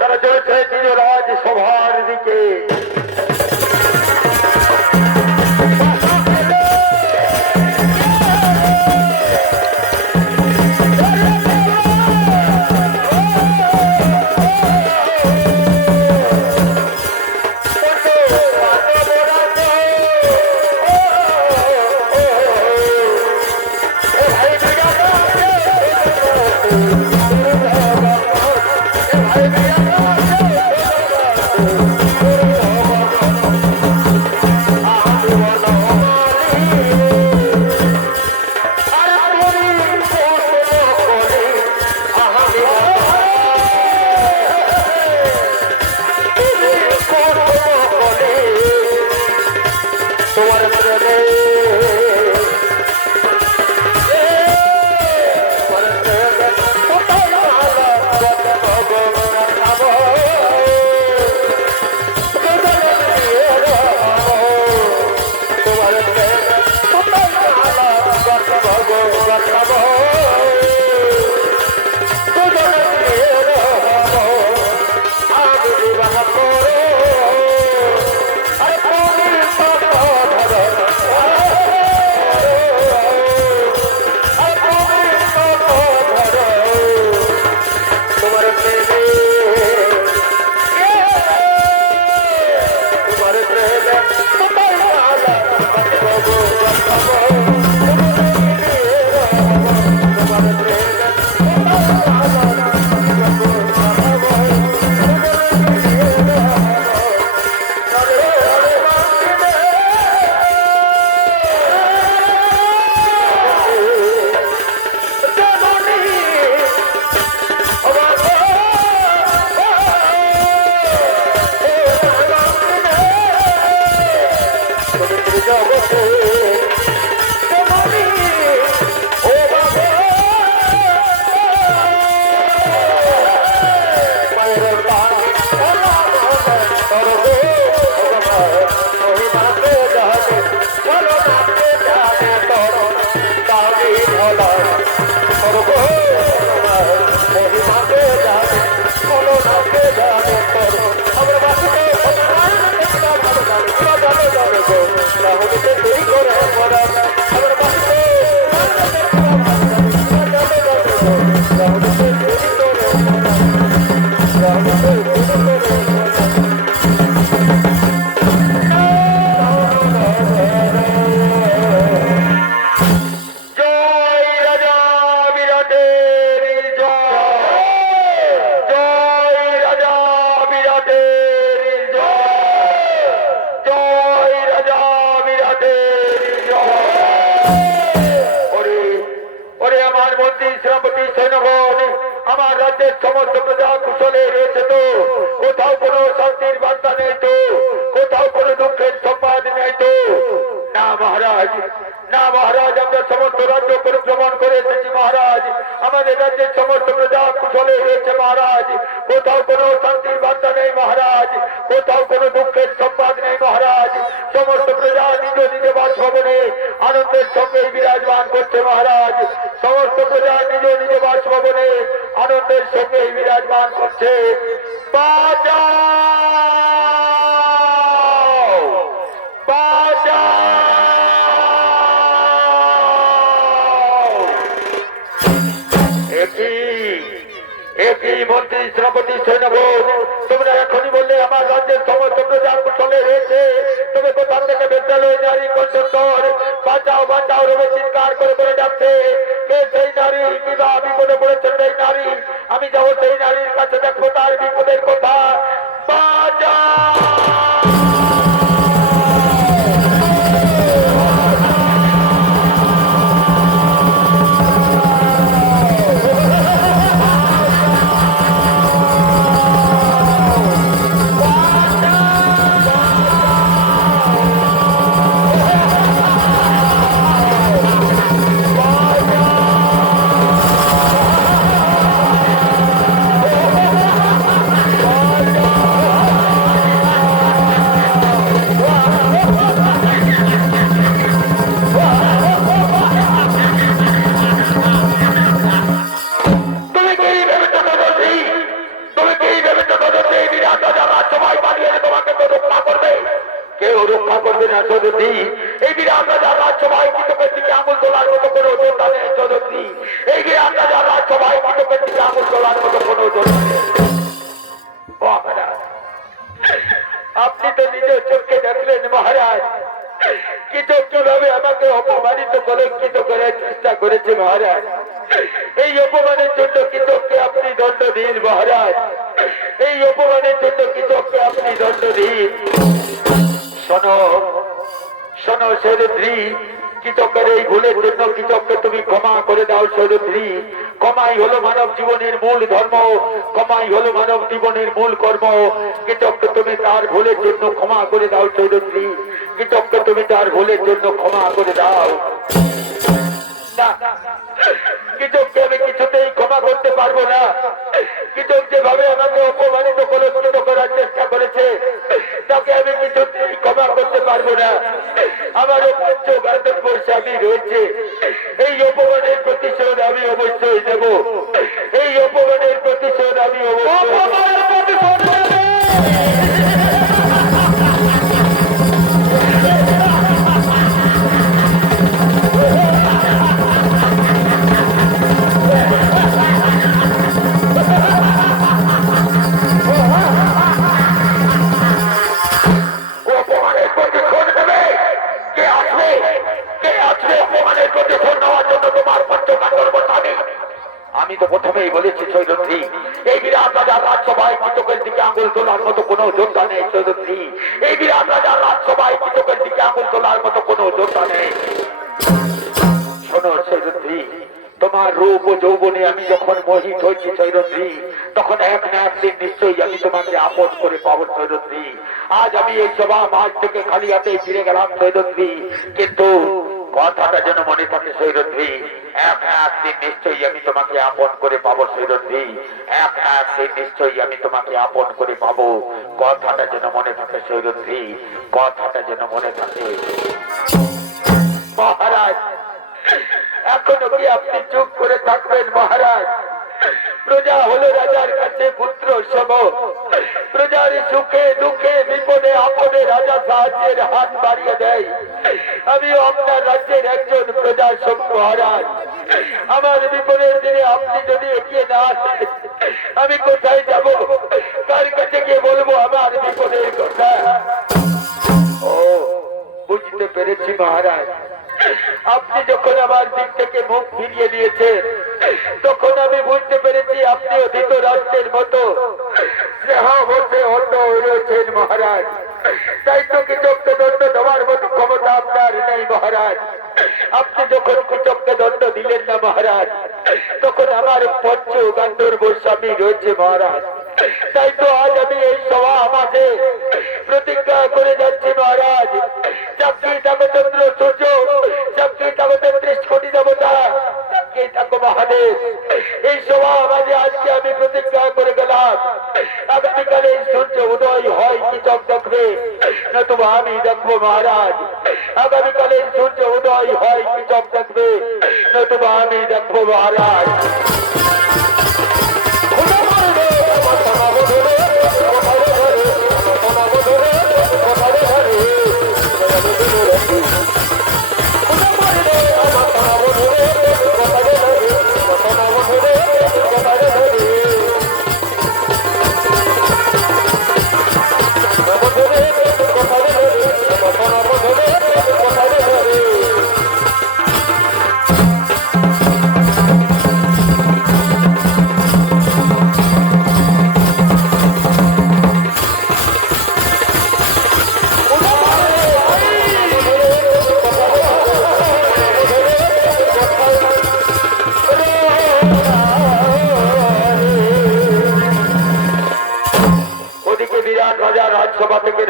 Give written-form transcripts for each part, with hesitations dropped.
তারা চলেছে নিজ রাজসভার দিকে। আমার রাজ্যের সমস্ত প্রজা কুশলে রয়েছে তো? কোথাও কোনো শান্তির বার্তা নেই তো? কোথাও কোনো দুঃখের সংবাদ নেই তো? না মহারাজ, না মহারাজ, আমরা সমস্ত রাজ্য পরিভ্রমণ করে এসেছি মহারাজ। আমাদের রাজ্যের সমস্ত প্রজা কুশলে রয়েছে মহারাজ। কোথাও কোনো শান্তির বার্তা নেই মহারাজ, কোথাও কোনো দুঃখের সংবাদ নেই মহারাজ। সমস্ত প্রজা নিজ নিজ বাসভবনে আনন্দের সঙ্গে বিরাজমান করছে মহারাজ। সমস্ত প্রজা নিজ নিজ বাসভবনে আনন্দের সঙ্গে বিরাজমান করছে। বাঁচাও, বাঁচাও। একই মন্ত্রী সেনাপতি সৈন্যগণ, তোমরা এখনই বললে আমার রাজ্যের সমস্ত প্রজা কুশলে রয়েছে, তবে কোথা থেকে বিদ্যালয় নারী কণ্ঠস্বর বাঁচাও বাঁচাও রবে চিৎকার করে করে যাচ্ছে। কে সেই নারী? কিবা বিপদে পড়েছে সেই নারী? আমি যাবো সেই নারীর কাছে, দেখবো তার বিপদের কথা। বাঁচাও! আপনি তো নিজের চোখে দেখলেন মহারাজ, কিভাবে আমাকে অপমানিত কলঙ্কিত করার চেষ্টা করেছে মহারাজ। এই অপমানের জন্য কৃতজ্ঞ আপনি দণ্ড দিন মহারাজ, এই অপমানের জন্য কৃতজ্ঞ আপনি দণ্ড দিন। শোনো শোনো সৈরদ্রী, কৃতজ্ঞের এই ভুলের জন্য কৃতজ্ঞ তুমি ক্ষমা করে দাও সৈরদ্রী। ক্ষমাই হলো মানব জীবনের মূল ধর্ম, ক্ষমাই হলো মানব জীবনের মূল কর্ম। কৃতজ্ঞ তুমি তার ভুলের জন্য ক্ষমা করে দাও সৈরদ্রী, কৃতজ্ঞ তুমি তার ভুলের জন্য ক্ষমা করে দাও। না, কৃতজ্ঞ আমি কিছুতেই ক্ষমা করতে পারবো না। কৃতজ্ঞ যেভাবে আমাকে অপমানিত কলঙ্কিত করার চেষ্টা করেছে, তাকে আমি কিছুতেই ক্ষমা করতে পারবো না। আমারও পঞ্চগান্তব্য স্বামী রয়েছে, এই অপমানের প্রতিশোধ আমি অবশ্যই নেব, এই অপমানের প্রতিশোধ আমি অবশ্যই আমি তো প্রথমেই বলেছি সৈরদ্রী, এই বিরাট রাজার রাজসভায় কৃতকের দিকে আঙুল তোলার মতো কোনো যোদ্ধা নেই সৈরদ্রী, এই বিরাট রাজার রাজসভায় কৃতকের দিকে আঙুল তোলার মতো কোনো যোদ্ধা নেই। শোনো সৈরদ্রী, তোমার রূপ ও যৌবনে আমি যখন মোহিত হয়েছি সৈরদ্রী, তখন এক না একদিন নিশ্চয়ই আমি তোমাকে আপন করে পাবো সৈরদ্রী। আজ আমি এই সভা মাঝ থেকে খালি হাতে ফিরে গেলাম সৈরদ্রী, কিন্তু কথাটা যেন মনে থাকে সৈরদ্রী, এক না একদিন নিশ্চয়ই আমি তোমাকে আপন করে পাবো সৈরদ্রী, এক না একদিন নিশ্চয়ই আমি তোমাকে আপন করে পাবো। কথাটা যেন মনে থাকে সৈরদ্রী, কথাটা যেন মনে থাকে। মহারাজ, এখনো কি আপনি চুপ করে থাকবেন মহারাজ? প্রজা হলো রাজার কাছে পুত্র সম, প্রজার সুখে দুঃখে বিপদে আপদে রাজা সাহায্যের হাত বাড়িয়ে দেয়। আমি আপনার রাজ্যের একজন প্রজা সম মহারাজ, আমার বিপদের দিনে আপনি যদি এগিয়ে না আসেন, আমি কোথায় যাব? কার কাছে গিয়ে বলবো আমার বিপদের কথা? ও, বুঝতে পেরেছি মহারাজ, আপনি যখন আমার দিক থেকে মুখ ফিরিয়ে নিয়েছেন, তখন আমি বুঝতে পেরেছি আপনি অধিত রাষ্ট্রের মতো বসে অন্য রয়েছেন মহারাজ। তাই তো কৃতজ্ঞ দণ্ড দেওয়ার মতো ক্ষমতা আপনার নেই মহারাজ। আপনি যখন কৃতজ্ঞ দণ্ড দিলেন না মহারাজ, তখন আমার পঞ্চ গান্ধর্ব স্বামী রয়েছে মহারাজ। তাই তো আজ আমি এই সভা মাঝে প্রতিজ্ঞা করে যাচ্ছি মহারাজ, চাকরি থাকো চন্দ্র সূর্য, চাকরি থাকো 33 কোটি দেবতা, চাকরি থাকো মহাদেব, এই সভা মাঝে আজকে আমি প্রতিজ্ঞা করে গেলাম, আগামীকালে সূর্য উদয় হয় কি চোখ দেখবে, নতুবা আমি দেখবো মহারাজ। আগামীকালে সূর্য উদয় হয় কি চোখ দেখবে, নতুবা আমি দেখবো মহারাজ।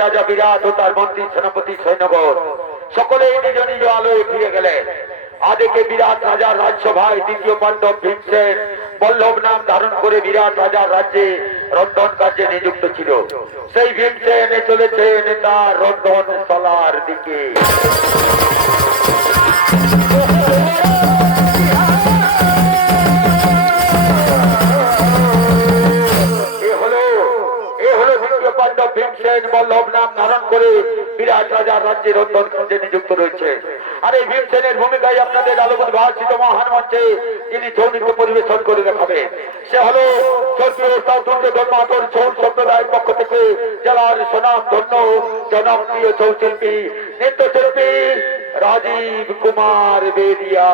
রাজা বিরাট ও তার মন্ত্রী সেনাপতি সৈন্যগণ সকলেই নিজ নিজ আলোয় ফিরে গেলেন। আদিকে বিরাট রাজার রাজসভায় দ্বিতীয় পাণ্ডব ভীমসেন বল্লভ নাম ধারণ করে বিরাট রাজার রাজ্যে রন্ধন কার্যে নিযুক্ত ছিল। সেই ভীমসেন চলেছেন তার রন্ধনশালার দিকে। পাণ্ডব ভীমসেন বল্লভ নাম ধারণ করে বিরাট রাজার রাজ্যে রন্ধন কার্যে নিযুক্ত রয়েছে। আর এই ভীমসেনের ভূমিকায় আপনাদের আলোকত ভাষিত মহান মঞ্চে যিনি যৌনিক পরিবেশন করে দেখাবে সে হলো সম্প্রদায়ের পক্ষ থেকে জেলার সুনাম ধন্য জনপ্রিয় চৌশিল্পী নৃত্যশিল্পী রাজীব কুমার বেদিয়া।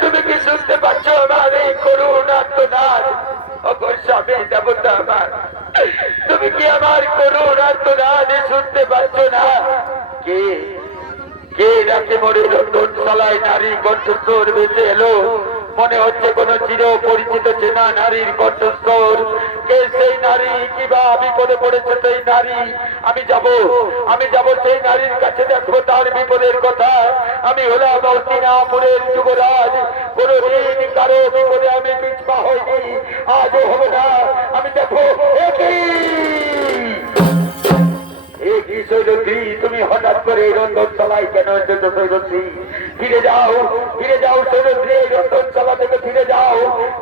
তুমি কি শুনতে পাচ্ছ আমার এই করুণ আর্তনাদ? অগর স্বামী দেবতা আমার, তুমি কি আমার করুণ আর্তনাদ শুনতে পাচ্ছ না? কে কে রাতে মরে রন্ধনশালায় নারী কণ্ঠস্বর বেঁচে এলো? মনে হচ্ছে কোন চির পরিচিত চেনা নারীর কণ্ঠস্বর। কে সেই নারী? কিবা বিপদে পড়েছে সেই নারী? আমি যাব সেই নারীর কাছে, দেখবো তার বিপদের কথা। আমি হলাম হস্তিনাপুরের যুবরাজ, কোনদিন কারো বিপদে আমি পিছপা হইনি, আজও হবে না। আমি দেখো তুমি হঠাৎ করে রন্ধনশালায় কেন এসেছো সৈরন্দ্রী? ফিরে যাও সৈরন্দ্রী, রন্ধনশালা থেকে ফিরে যাও।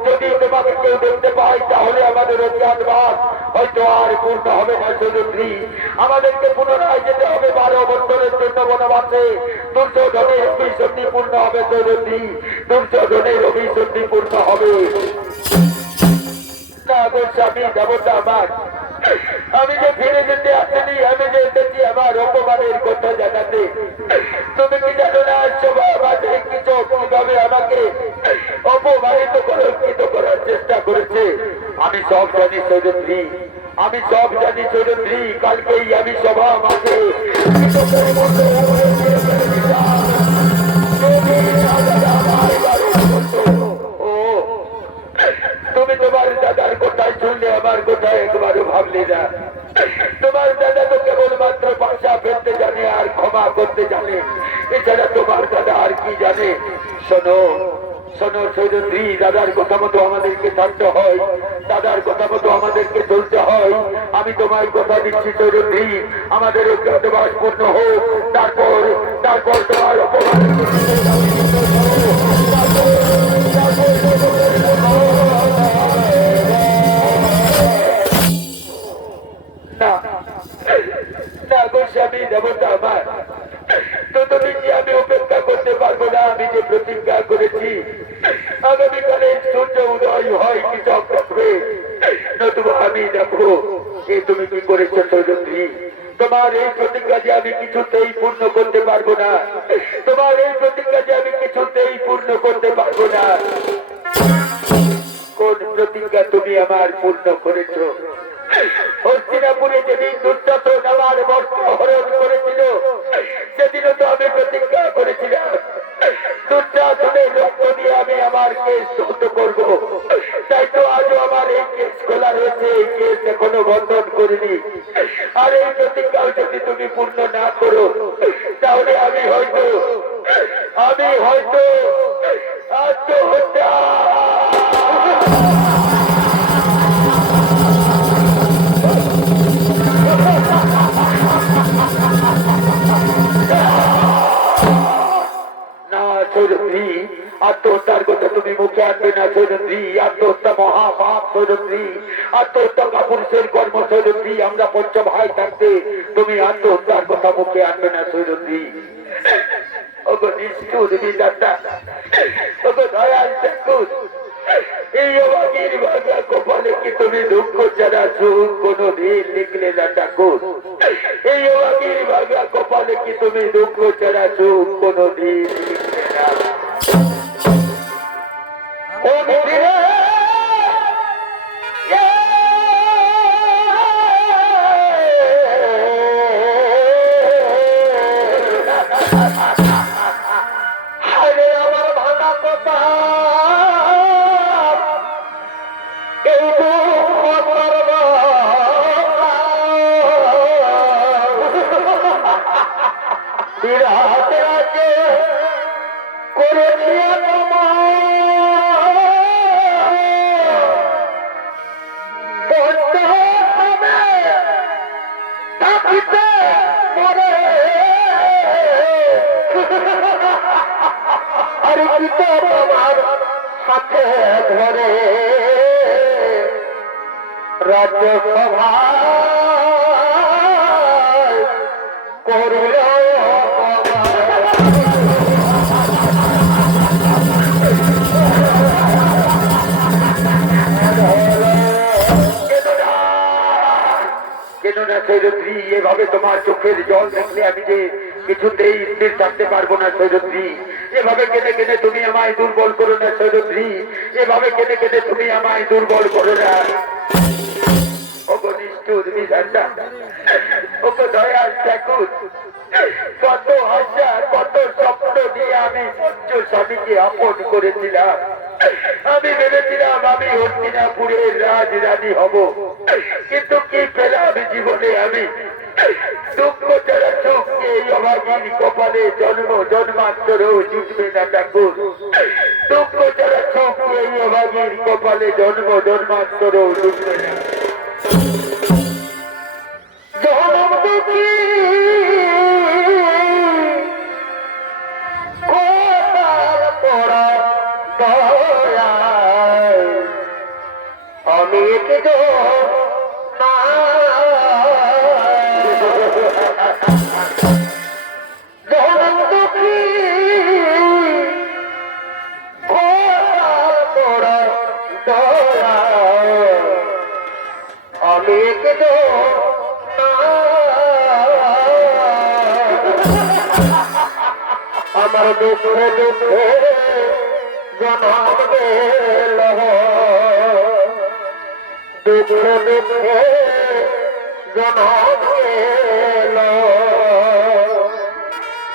যদি তোমাকে কেউ দেখতে পাই তাহলে আমাদের অজ্ঞাতবাস হয়তো আর পূর্ণ হবে না সৈরন্দ্রী। আমাদেরকে পুনরায় যেতে হবে 12 বছরের জন্য বনবাসে। দুর্যোধনের অভিসন্ধি পূর্ণ হবে সৈরন্দ্রী, দুর্যোধনের অভিসন্ধি পূর্ণ হবে। না গো স্বামী দেবতা আমার, আমি যে ফিরে যেতে আসিনি, আমি যে এসেছি আমার অপমানের কথা জানাতে। তুমি কি জানো না সমাজে কিছু কিভাবে আমাকে অপমানিত কলঙ্কিত করার চেষ্টা করেছে? আমি সব জানি সৈরন্দ্রী, আমি সব জানি সৈরন্দ্রী। কালকেই আমি সভা মাঝে তুমি তোমার দাদার কোথায় শুনলে, আমার কোথায় একবারও ভাবলে না? তোমার দাদা তো কেবলমাত্র ভাষা ফেলতে জানে আর ক্ষমা করতে জানে, এছাড়া তোমার দাদা আর কি জানে? শোনো সৈরন্দ্রী, দাদার কথা মতো আমাদেরকে থাকতে হয়, দাদার কথা মতো আমাদেরকে চলতে হয়। আমি তোমায় কথা দিচ্ছি সৈরন্দ্রী, আমাদের অজ্ঞাতবাস পূর্ণ হোক, তারপর তোমার অপমান না গোস্বামী দেবতা আমার, ততদিন যে আমি অপেক্ষা করতে পারবো না। আমি যে প্রতিজ্ঞা করেছি আগামীকালে সূর্য উদয় হয় কি চক্রে, নতুবা আমি দেখো যে তুমি কি করেছো সৈরন্দ্রী। তোমার এই প্রতিজ্ঞা যে আমি কিছুতেই পূর্ণ করতে পারবো না, তোমার এই প্রতিজ্ঞা যে আমি কিছুতেই পূর্ণ করতে পারবো না। কোন প্রতিজ্ঞা তুমি আমার পূর্ণ করেছো? হস্তিনাপুরে যেদিন দুঃশাসন আমার বস্ত্র হরণ করেছিল, সেদিনও তো আমি প্রতিজ্ঞা করেছিলাম দুঃশাসনের রক্ত দিয়ে আমি আমার কেস ধৌত করবো। তাই তো আজও আমার এই কেস খোলা রয়েছে, এই কেস এখনো বন্ধন করিনি। আর এই প্রতিজ্ঞাও যদি তুমি পূর্ণ না করো, তাহলে আমি হয়তো আত্মহত্যা। আত্মহত্যার কথা তুমি মুখে আনবে না সৈরন্দ্রী। আত্মহত্যা মহাপাপ সৈরন্দ্রী, আত্মহত্যা কাপুরুষের কর্ম সৈরন্দ্রী। আমরা পঞ্চ ভাই থাকতে তুমি আত্মহত্যার কথা মুখে আনবে না সৈরন্দ্রী। ওগো নিষ্ঠুর বিধাতা, ওগো দয়াল ঠাকুর, এই অবাগির ভাগা কপালে কি তুমি দুঃখ ছাড়া সুখ কোনদিন লিখলে না ঠাকুর? এই অবাগির ভাগা কপালে কি তুমি দুঃখ ছাড়া সুখ কোনদিন লিখলে না? ও মিত্রে, কথা এই দুঃখ করব বিরাট রাজ্যে করেছি সাথে ধরে রাজ্যসভা করিল সৈরদ্রী, এভাবে তোমার চোখের জল দেখলে আমি যে কিছুতেই স্থির থাকতে পারবো না সৈরদ্রী। এভাবে কেঁদে কেঁদে তুমি আমায় দুর্বল করো না সৈরদ্রী, এভাবে কেঁদে কেঁদে তুমি আমায় দুর্বল করো না। ওগো নিষ্ঠুর বিধাতা, ওগো দয়াল ঠাকুর, কত আশা কত স্বপ্ন নিয়ে আমি পঞ্চ স্বামীকে আপন করেছিলাম। আমি ভেবেছিলাম আমি হস্তিনাপুরের রাজরানী হব, কিন্তু কি পেলাম জীবনে আমি? দুঃখ ছাড়া সুখ এই অভাগীর কপালে জন্ম জন্মান্তরেও জুটবে না ঠাকুর। দুঃখ ছাড়া সুখ এই অভাগীর কপালে জন্ম জন্মান্তরেও জুটবে না। জনম দুঃখী কোথার পড়া দয়ায় আমি কি না জনম দুঃখী কোথার পড়া দয়ায় আমি কি আমার দুঃখে দুঃখে জনম গেল, দুঃখে দুঃখে জনম গেল,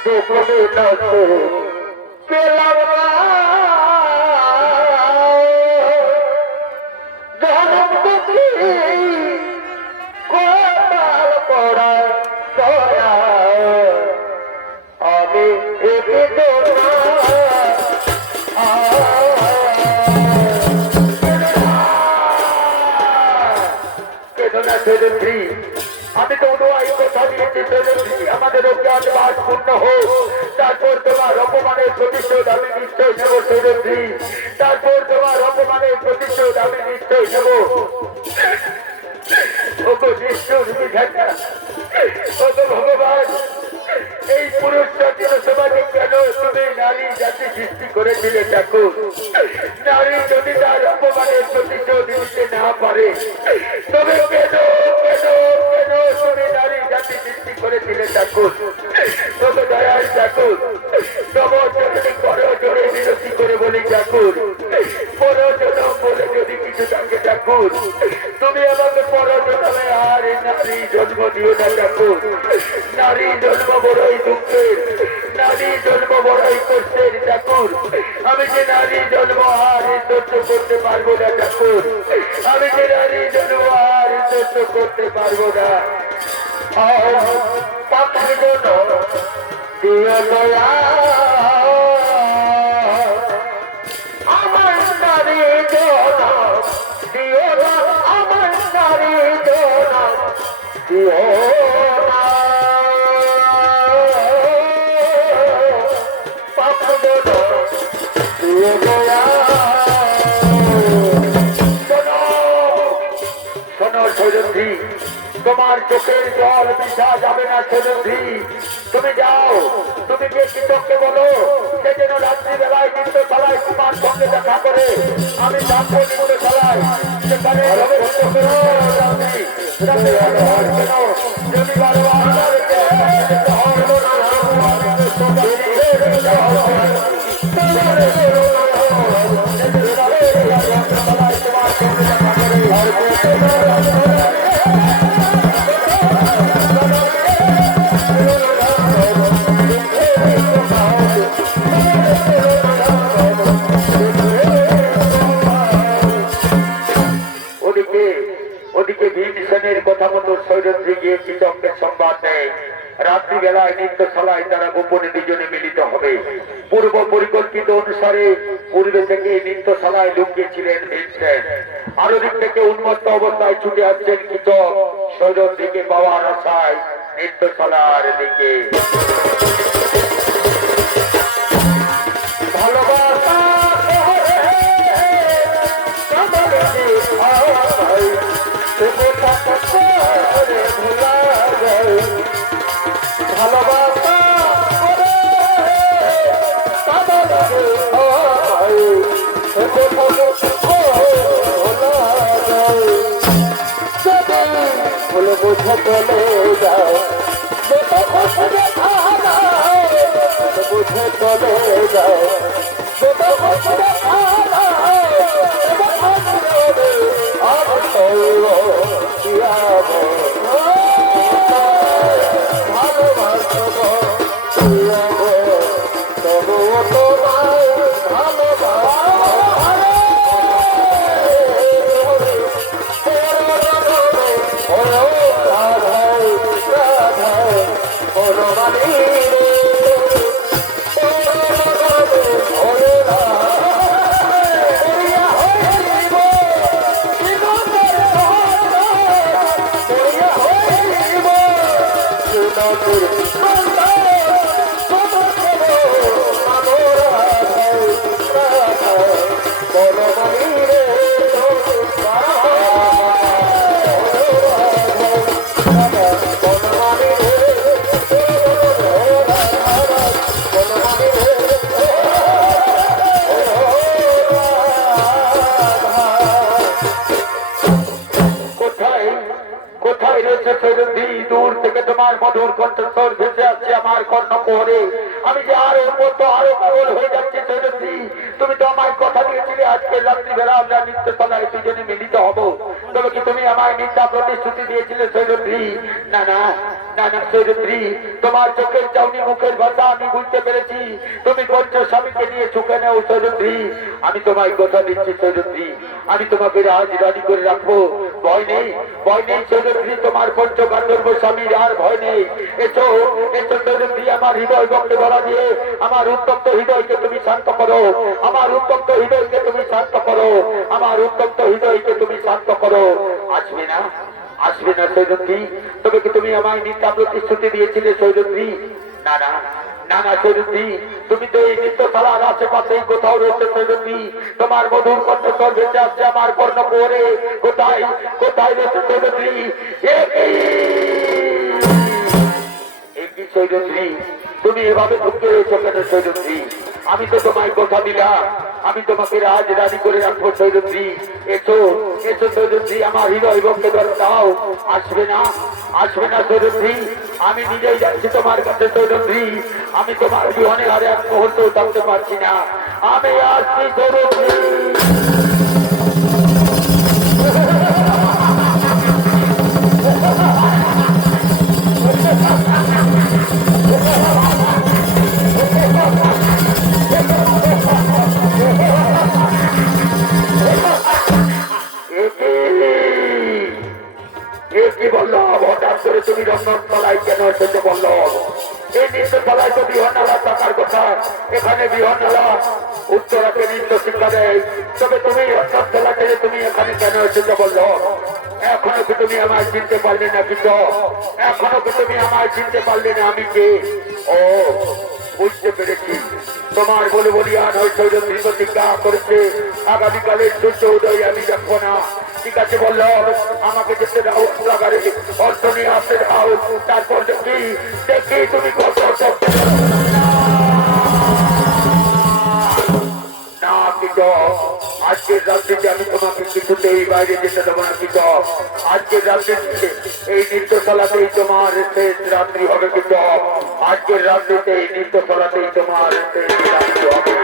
দুঃখ বিলাসে পেলাম না জনম দুঃখী কোটাল পড়া দয়া আমি আমি তো অনুয়ায়ী কথা দিয়েছি আমাদের অজ্ঞাতবাস পূর্ণ হোক, তারপর তোমার অপমানের প্রতিশোধ আমি নিশ্চয় নেব সৈরদ্রী, তারপর তোমার অপমানের প্রতিশোধ আমি নিশ্চয় নেব। ওগো নিষ্ঠুর বিধাতা, ওগো ভগবান, এই পুরুষ সমাজে কেন তুমি নারী জাতি সৃষ্টি করেছিলে ঠাকুর? নারী যদি তার অপমানের প্রতিশোধ নিতে না পারে তবে কেন কেন কেন তুমি নারী জাতি সৃষ্টি করেছিলে ঠাকুর? তবে দয়াল ঠাকুর, তব চরণে করো জোরে বিরতি করে বলি ঠাকুর, পরজনম বলে যদি কিছু থাকে ঠাকুর, তুমি আমাকে পরজনমে আর নারী জন্ম দিও না ঠাকুর। নারী জন্ম বড়ই দুঃখের, নারী জন্ম বড়ই কষ্টের ঠাকুর। আমি যে নারী জন্ম আর সহ্য করতে পারবো না ঠাকুর, আমি যে নারী জন্ম আর সহ্য করতে পারবো না। পাখির জন্য দিও দয়া আমার নারী জন্য দিও না, আমার নারী জন্য দিও না। তোমার চোখের জল মিশা যাবে না সৈরদ্রী, তুমি যাও, তুমি যে কৃতজ্ঞ বলো সে যেন রাত্রিবেলায় নিত্যশালায় তোমার সঙ্গে দেখা করে। আমি থাকবো নিত্যশালায়, সেখানে যদি বারবার নৃত্যশালায় তারা গোপনে দুজনে মিলিত হবে। পূর্ব পরিকল্পিত অনুসারে পূর্বে থেকে নৃত্যশালায় লুকিয়েছিলেন ভিনসেন্ট। আরো দিক থেকে উন্মত্ত অবস্থায় ছুটে আসছেন কৃষক সৈরভ দিকে পাওয়ার আশায় নৃত্যশালার দিকে। ভালোবাসা বলে বোঝা চলে যাও বুঝে চলে যাও দূর থেকে তোমার মধুর কণ্ঠস্বর ভেসে আসছে আমার কর্ণকুহরে। আমি যে আরো মতো আরো পাগল হয়ে যাচ্ছি সৈরন্ধ্রী। তুমি তো আমায় কথা দিয়েছিলে আজকে রাত্রিবেলা আমরা নৃত্যশালায় দুজনে মিলিত হব। তবে কি তুমি আমায় মিথ্যা প্রতিশ্রুতি দিয়েছিলে সৈরন্ধ্রী? না না না না সৈরন্ধ্রী, তোমার চোখের চাউনি মুখের ভাষা আমি বুঝতে পেরেছি। তুমি বলছ স্বামীকে নিয়ে চুকে নেও সৈরন্ধ্রী। আমি তোমায় কথা দিচ্ছি সৈরন্ধ্রী, আমি তোমাকে আজ রাজি করে রাখবো। ভয় নেই সৈরন্ধ্রী, তোমার পঞ্চগান্ধর্ব স্বামীর আর ভয় নেই। এসো এসো সৈরন্ধ্রী, আমার হৃদয় বক্ষে ধরা দিয়ে আমার উত্তপ্ত হৃদয়কে তুমি শান্ত করো, আমার উত্তপ্ত হৃদয়কে তুমি শান্ত করো, আমার উত্তপ্ত হৃদয়কে তুমি শান্ত করো। আসবে না আসবে না সৈরন্ধ্রী? তবে কি তুমি আমায় মিথ্যা প্রতিশ্রুতি দিয়েছিলে সৈরন্ধ্রী? না না না না সৈরন্ধ্রী, তুমি তো এই নৃত্যশালার আশেপাশেই কোথাও রয়েছে সৈরন্ধ্রী। তোমার মধুর কণ্ঠস্বর ভেসে আসছে আমার কর্ণকুহরে। কোথায় কোথায় রয়েছে সৈরন্ধ্রী? একই সৈরন্ধ্রী, তুমি এভাবে ঢুকে রয়েছো কেন সৈরন্ধ্রী? আমি তো তোমায় কথা দিলাম আমি তোমাকে রাজ রানী করে রাখবো সৈরন্ধ্রী। এসো এসো সৈরন্ধ্রী, আমার হৃদয় বক্ষে ধরে দাও। আসবে না সৈরন্ধ্রী, আমি নিজেই যাচ্ছি তোমার কাছে সৈরন্ধ্রী। আমি তোমার বিহনে আর এক মুহূর্ত থাকতে পারছি না। আমি আসছি সৈরন্ধ্রী। কি বললো হঠাৎ করে তুমি রঙ্গনতলায় কেন এসেছো বললো? এই নৃত্যশালায় তো বিহনালা থাকার কথা, এখানে বিহনালা উত্তরাকে নৃত্য শিক্ষা দেয়। তবে তুমি রঙ্গনতলা থেকে তুমি এখানে কেন এসেছো বললো? এখনো কি তুমি আমায় চিনতে পারলে না? কিছু এখনো কি তুমি আমায় চিনতে পারলে না? আমি কে? ও বুঝতে পেরেছি, তোমার বলে বলিয়ান ওই সৈরন্ধ্রী প্রতিজ্ঞা করেছে আগামীকালের সূর্য উদয় আমি দেখবো না। ঠিক আছে বলল, আমাকে যেতে দাও, লাগারে অর্থ নিয়ে আসতে দাও। তারপর দেখি দেখি তুমি কত না কিছু। আজকের রাত্রিতে আমি তোমাকে কিছুতেই বাইরে যেতে দেবো না কিছু। আজকের রাত্রিতে এই নৃত্যশালাতেই তোমার শেষ রাত্রি হবে কিছু। আজকের রাত্রিতে এই নৃত্যশালাতেই তোমার শেষ রাত্রি হবে।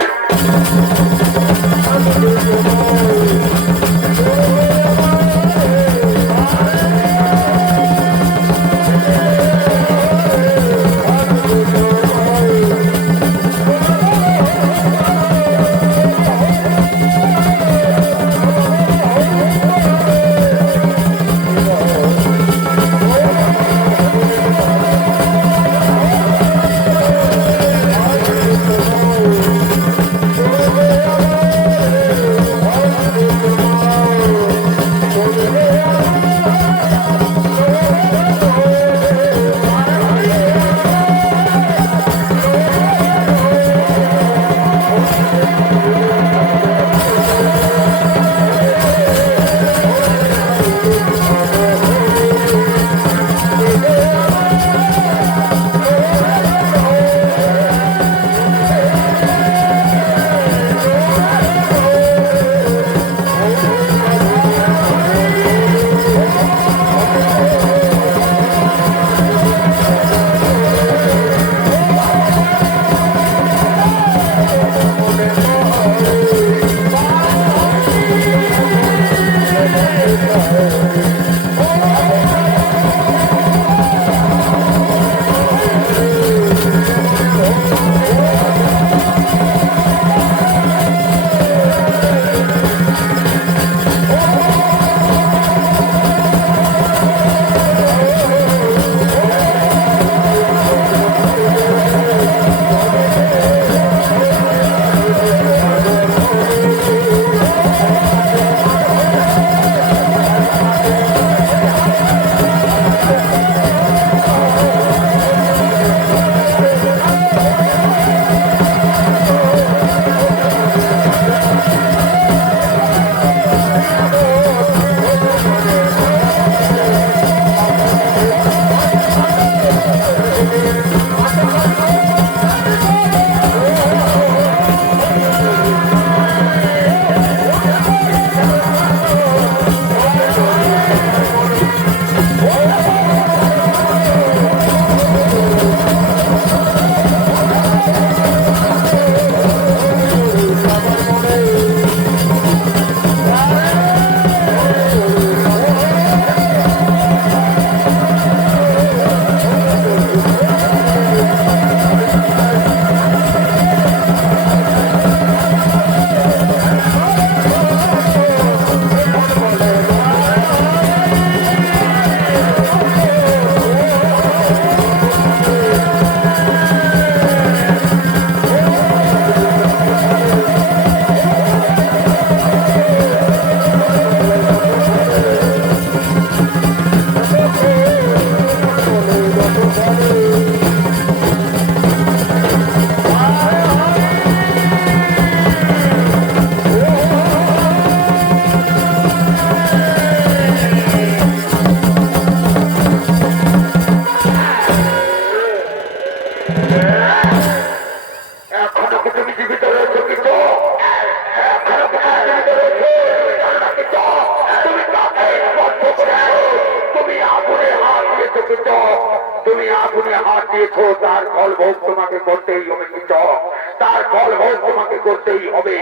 দিয়েছ তার ফল ভোগ তোমাকে করতেই হবে, কৃষক তার ফল ভোগ তোমাকে করতেই হবে।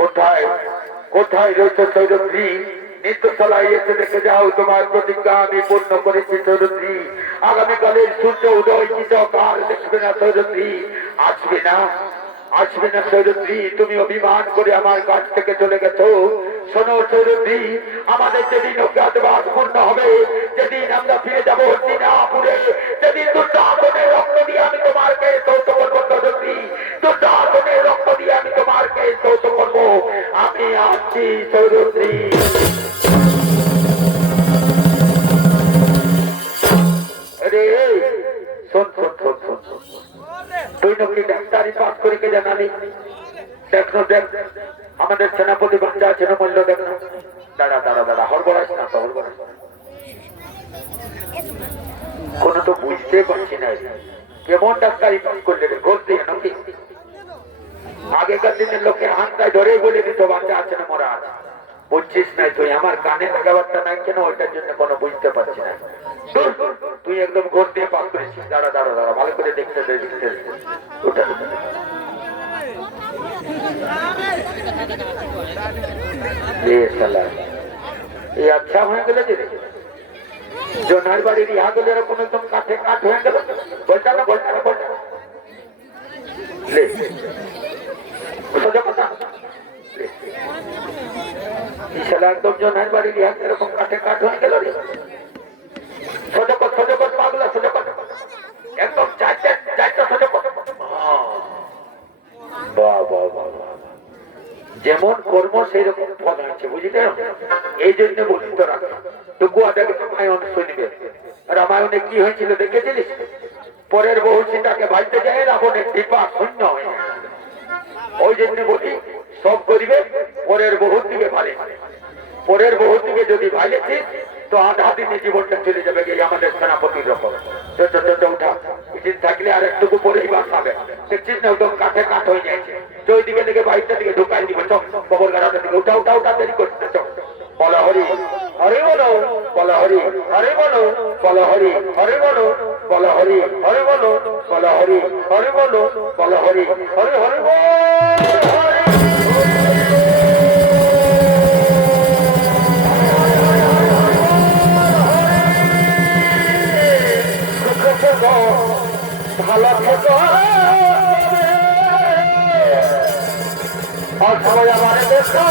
কোথায় কোথায় রয়েছে সৌরভী? নিত্যতলায় এসে দেখে যাও, তোমার প্রতিজ্ঞা আমি পূর্ণ করেছি সৌরভী। আগামীকালের সূর্য উদয় চিরকাল দেখবে না সৌরভী, আসবে না আসবে না সৌরভী। তুমি অভিমান করে আমার কাছ থেকে চলে গেছো। শোনো সৌরভী, আমাদের যেদিন অজ্ঞাতবাস পূর্ণ হবে, যেদিন আমরা ফিরে যাবো হস্তিনাপুরে, যেদিন দুর্যোধনের রক্ত দিয়ে আমি তোমার কে সৌত করবো সৌরভী, দুর্যোধনের রক্ত দিয়ে আমি তোমার কে সৌত করবো। আমি আসছি সৌরভী। শোন শোন শোন শোন শোন, তুই নাকি ডাক্তারি পাস করে কে জানালি? দেখো দেখ, আমাদের সেনাপতি বাঞ্জা ছেনমল্য দেখো। দাঁড়া দাঁড়া দাঁড়া, হরবরাস না তো, হরবরাস কোনো তো বুঝতে পারছি না। কেমন ডাক্তারি পাস করলে রে? ঘোষ দিয়ে নাকি? আগেকার দিনের লোকের হাতটায় ধরেই বলে দিত বাচ্চা আছে না মরা আছে। বুঝছিস না তুই? আমার কানে লাগাবারটা নাই কেন, ওইটার জন্য কোনো বুঝতে পারছি না। তুই একদম ঘোষ দিয়ে পাস করেছিস। দাঁড়া দাঁড়া দাঁড়া, ভালো করে দেখতে দেখতে ওটা এই আচ্ছা হয়ে গেল যে জোনার বাড়ির ইহা গেলে এরকম একদম কাঠে কাঠ হয়ে গেল। বলটা না বলটা না বলটা সোজা কথা, একদম জোনার বাড়ির ইহা এরকম কাঠে কাঠ হয়ে গেল রে। সোজা কর সোজা কর পাগলা, সোজা কর একদম চারটা চারটা সোজা কর। বাহ বাহ বাহ বাহ, যেমন কর্ম সেই রকম ফল হয়েছে, বুঝলে? এই জন্য বলি তোরা তবু আগে রামায়ণ শুনবে। রামায়ণে কি হয়েছিল দেখেছিলিস? পরের বহু সীতাকে ভাইতে যায়, রাবণের কৃপা শূন্য হয়ে যায়। ওই জন্য বলি সব করিবে পরের বহুর দিকে ভালে, পরের বহুর দিকে যদি ভাইলেছিস তো আধা দিনে জীবনটা চলে যাবে। আমাদের সেনাপতির রকম উঠা দিন থাকলে আর একটুকু পরেই বাস হবে। দেখছিস না একদম কাঠে কাঠ হয়ে যাচ্ছে। ওই দিকে থেকে বাইশটা দিকে ঢুকাই দিব, চক কবর গাড়াটা দিকে উঠা উঠা উঠা দেরি করছে। চক বলো হরি হরি বলো, বলো হরি হরি বলো, বলো হরি হরি বলো, বলো হরি হরি বলো, বলো হরি হরি বলো, বলো হরি হরি হরি বল। ভালো থেকো আর সবাই আমার দেখা।